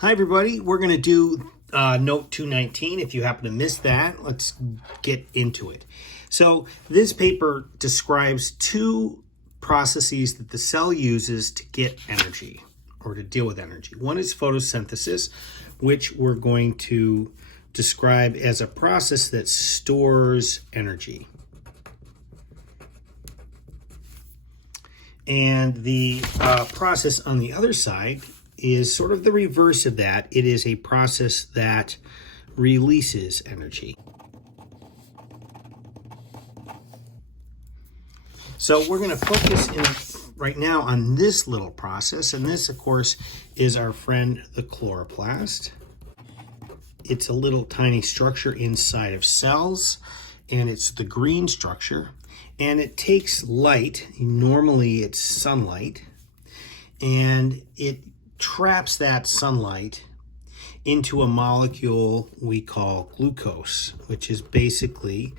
Hi everybody, we're going to do note 219. If you happen to miss that, let's get into it. So this paper describes two processes that the cell uses to get energy or to deal with energy. One is photosynthesis, which we're going to describe as a process that stores energy. And the process on the other side is sort of the reverse of that. It is a process that releases energy. So we're going to focus right now on this little process, and this, of course, is our friend the chloroplast. It's a little tiny structure inside of cells, and it's the green structure, and it takes light, normally it's sunlight, and it traps that sunlight into a molecule we call glucose, which is basically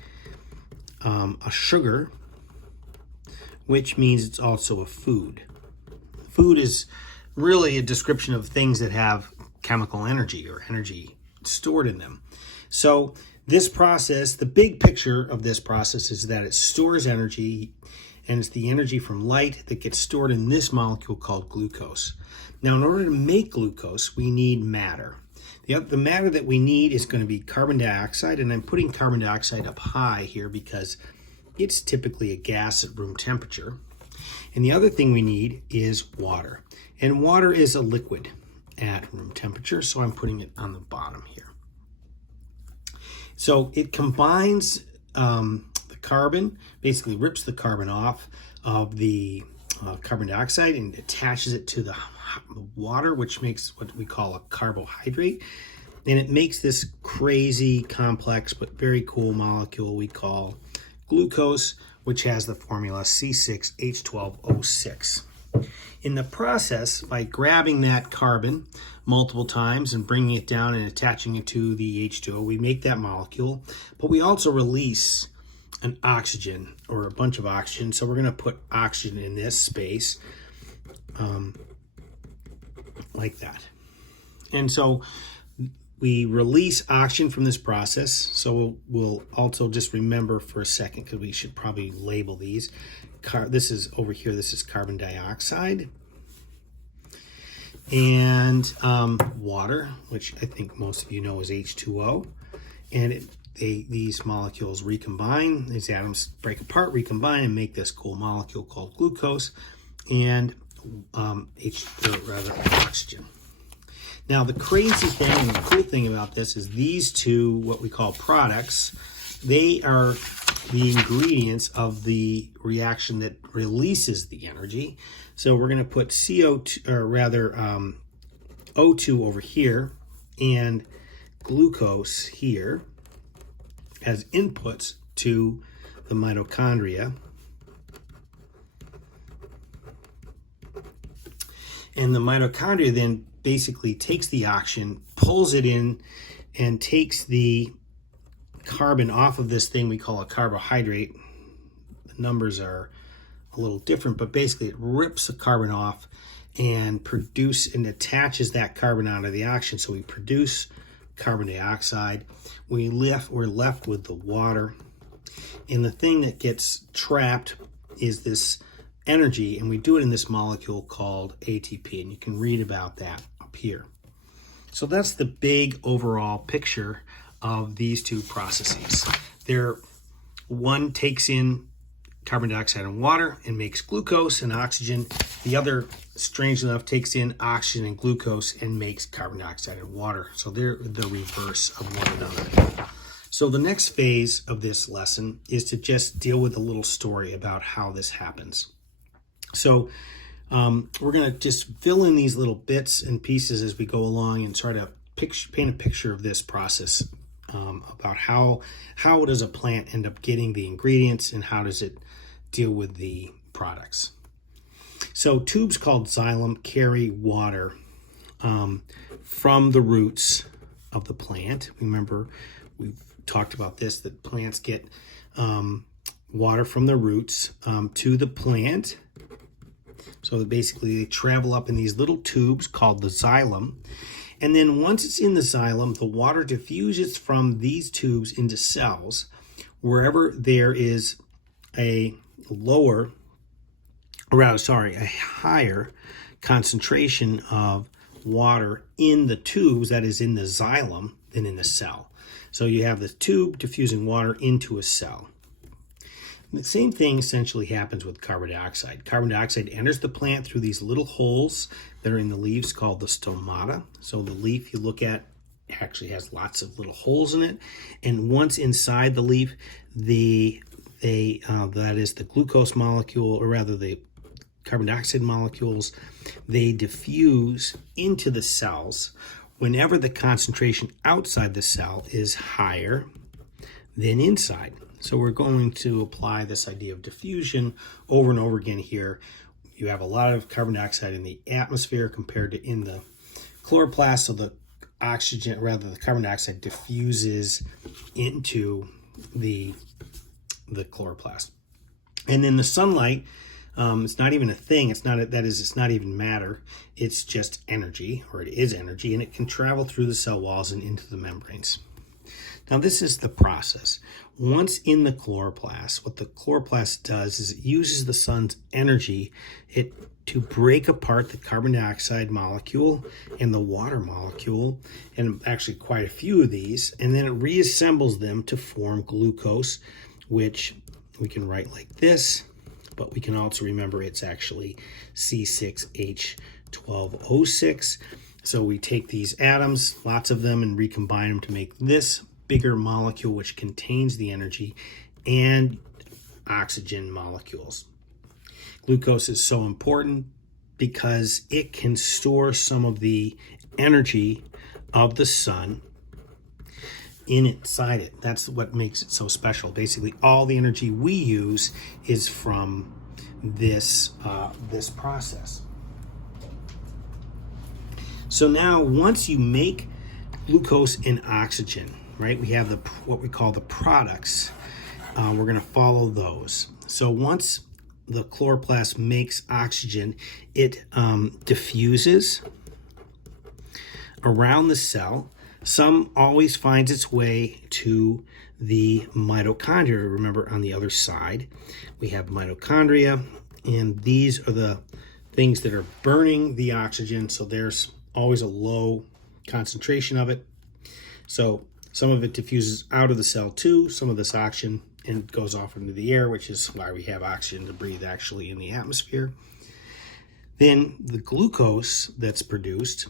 a sugar, which means it's also a food. Food is really a description of things that have chemical energy or energy stored in them. So this process, the big picture of this process is that it stores energy, and it's the energy from light that gets stored in this molecule called glucose. Now, in order to make glucose, we need matter. The matter that we need is going to be carbon dioxide, and I'm putting carbon dioxide up high here because it's typically a gas at room temperature. And the other thing we need is water. And water is a liquid at room temperature, so I'm putting it on the bottom here. So it combines the carbon, basically rips the carbon off of the carbon dioxide and attaches it to the water, which makes what we call a carbohydrate. And it makes this crazy complex but very cool molecule we call glucose, which has the formula C6H12O6. In the process, by grabbing that carbon multiple times and bringing it down and attaching it to the H2O, we make that molecule, but we also release an oxygen or a bunch of oxygen. So we're going to put oxygen in this space like that. And so we release oxygen from this process. So we'll also just remember for a second, because we should probably label these. This is over here, this is carbon dioxide. And water, which I think most of you know is H2O. And these molecules recombine, these atoms break apart, recombine, and make this cool molecule called glucose and oxygen. Now, the crazy thing and the cool thing about this is these two, what we call products, they are the ingredients of the reaction that releases the energy. So we're going to put CO2, or rather O2 over here and glucose here as inputs to the mitochondria. And the mitochondria then basically takes the oxygen, pulls it in, and takes the carbon off of this thing we call a carbohydrate. The numbers are a little different, but basically it rips the carbon off and attaches that carbon onto the oxygen. So we produce carbon dioxide. We're left with the water. And the thing that gets trapped is this energy, and we do it in this molecule called ATP, and you can read about that up here. So that's the big overall picture of these two processes. One takes in carbon dioxide and water and makes glucose and oxygen. The other, strangely enough, takes in oxygen and glucose and makes carbon dioxide and water. So they're the reverse of one another. So the next phase of this lesson is to just deal with a little story about how this happens. So we're going to just fill in these little bits and pieces as we go along and try to paint a picture of this process about how does a plant end up getting the ingredients and how does it deal with the products. So tubes called xylem carry water from the roots of the plant. Remember, we've talked about this, that plants get water from the roots to the plant. So basically they travel up in these little tubes called the xylem, And then once it's in the xylem, the water diffuses from these tubes into cells wherever there is a higher concentration of water in the tubes, that is in the xylem, than in the cell. So you have the tube diffusing water into a cell. The same thing essentially happens with carbon dioxide. Carbon dioxide enters the plant through these little holes that are in the leaves called the stomata. So the leaf you look at actually has lots of little holes in it. And once inside the leaf, that is the glucose molecule, or rather the carbon dioxide molecules, they diffuse into the cells whenever the concentration outside the cell is higher than inside. So we're going to apply this idea of diffusion over and over again here. You have a lot of carbon dioxide in the atmosphere compared to in the chloroplast, so the carbon dioxide diffuses into the chloroplast. And then the sunlight, it's not even a thing. It's not even matter. It's just energy, or it is energy, and it can travel through the cell walls and into the membranes. Now this is the process. Once in the chloroplast, what the chloroplast does is it uses the sun's energy to break apart the carbon dioxide molecule and the water molecule, and actually quite a few of these, and then it reassembles them to form glucose, which we can write like this, but we can also remember it's actually C6H12O6. So we take these atoms, lots of them, and recombine them to make this bigger molecule, which contains the energy and oxygen molecules. Glucose is so important because it can store some of the energy of the sun inside it. That's what makes it so special. Basically, all the energy we use is from this process. So now, once you make glucose and oxygen, right, we have what we call the products. We're going to follow those. So once the chloroplast makes oxygen, it diffuses around the cell. Some always finds its way to the mitochondria. Remember, on the other side, we have mitochondria, and these are the things that are burning the oxygen. So there's always a low concentration of it. So some of it diffuses out of the cell too, some of this oxygen, and goes off into the air, which is why we have oxygen to breathe actually in the atmosphere. Then the glucose that's produced,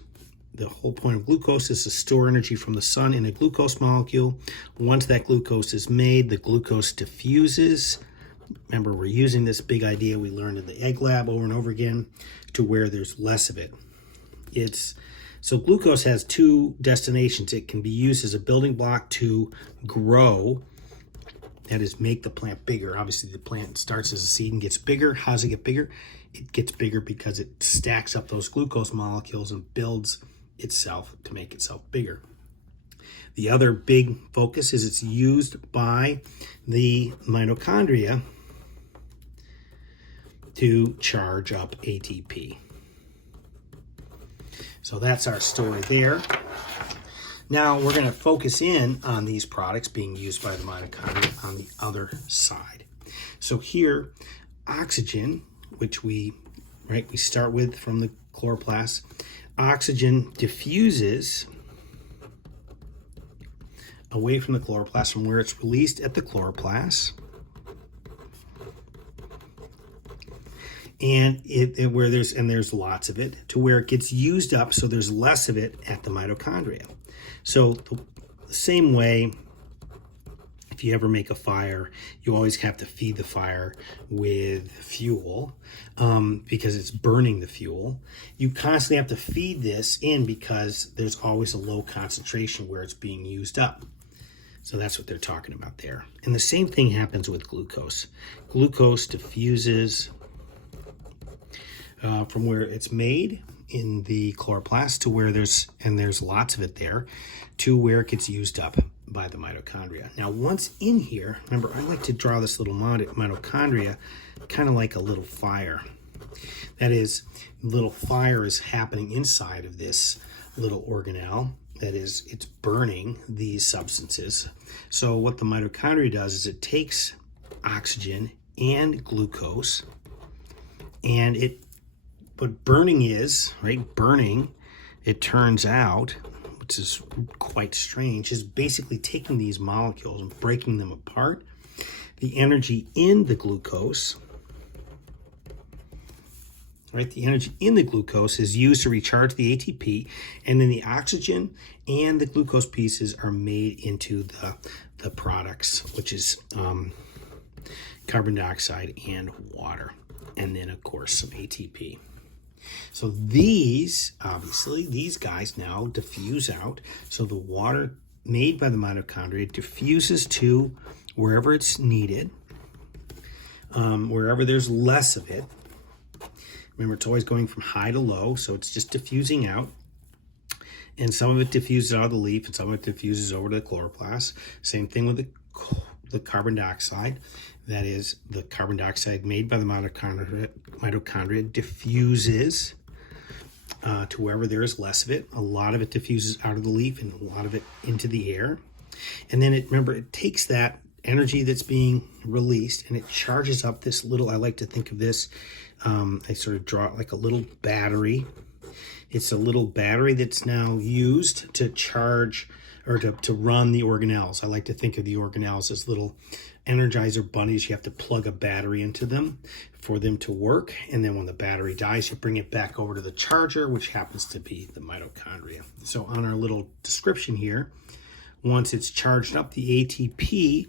the whole point of glucose is to store energy from the sun in a glucose molecule. Once that glucose is made, the glucose diffuses. Remember, we're using this big idea we learned in the egg lab over and over again to where there's less of it. So glucose has two destinations. It can be used as a building block to grow, that is, make the plant bigger. Obviously, the plant starts as a seed and gets bigger. How does it get bigger? It gets bigger because it stacks up those glucose molecules and builds itself to make itself bigger. The other big focus is it's used by the mitochondria to charge up ATP. So that's our story there. Now we're going to focus in on these products being used by the mitochondria on the other side. So here, oxygen, which we start with from the chloroplast, oxygen diffuses away from the chloroplast from where it's released at the chloroplast. And there's lots of it, to where it gets used up, so there's less of it at the mitochondria. So the same way, if you ever make a fire, you always have to feed the fire with fuel because it's burning the fuel. You constantly have to feed this in because there's always a low concentration where it's being used up. So that's what they're talking about there. And the same thing happens with glucose. Glucose diffuses from where it's made in the chloroplast to where there's lots of it there, to where it gets used up by the mitochondria. Now, once in here, remember, I like to draw this little mitochondria kind of like a little fire. That is, little fire is happening inside of this little organelle. That is, it's burning these substances. So what the mitochondria does is it takes oxygen and glucose, and what burning is, right? Burning, it turns out, which is quite strange, is basically taking these molecules and breaking them apart. The energy in the glucose, right? The energy in the glucose is used to recharge the ATP, and then the oxygen and the glucose pieces are made into the products, which is carbon dioxide and water, and then of course some ATP. So these, obviously, these guys now diffuse out. So the water made by the mitochondria diffuses to wherever it's needed, wherever there's less of it. Remember, it's always going from high to low, so it's just diffusing out. And some of it diffuses out of the leaf, and some of it diffuses over to the chloroplast. Same thing with the carbon dioxide. That is, the carbon dioxide made by the mitochondria diffuses to wherever there is less of it. A lot of it diffuses out of the leaf and a lot of it into the air. And then remember, it takes that energy that's being released and it charges up this little, I like to think of this, I sort of draw it like a little battery. It's a little battery that's now used to charge or to run the organelles. I like to think of the organelles as little Energizer bunnies. You have to plug a battery into them for them to work. And then when the battery dies, you bring it back over to the charger, which happens to be the mitochondria. So on our little description here, once it's charged up, the ATP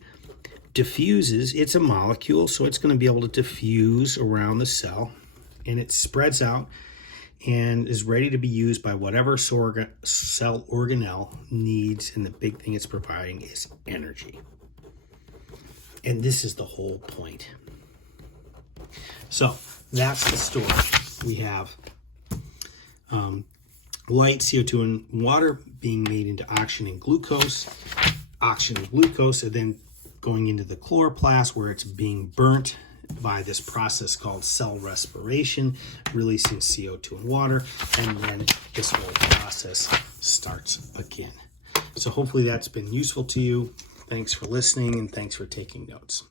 diffuses. It's a molecule, so it's going to be able to diffuse around the cell, and it spreads out and is ready to be used by whatever cell organelle needs. And the big thing it's providing is energy. And this is the whole point. So that's the story. We have light, CO2, and water being made into oxygen and glucose. Oxygen and glucose are then going into the chloroplast, where it's being burnt by this process called cell respiration, releasing CO2 and water, and then this whole process starts again. So hopefully that's been useful to you. Thanks for listening, and thanks for taking notes.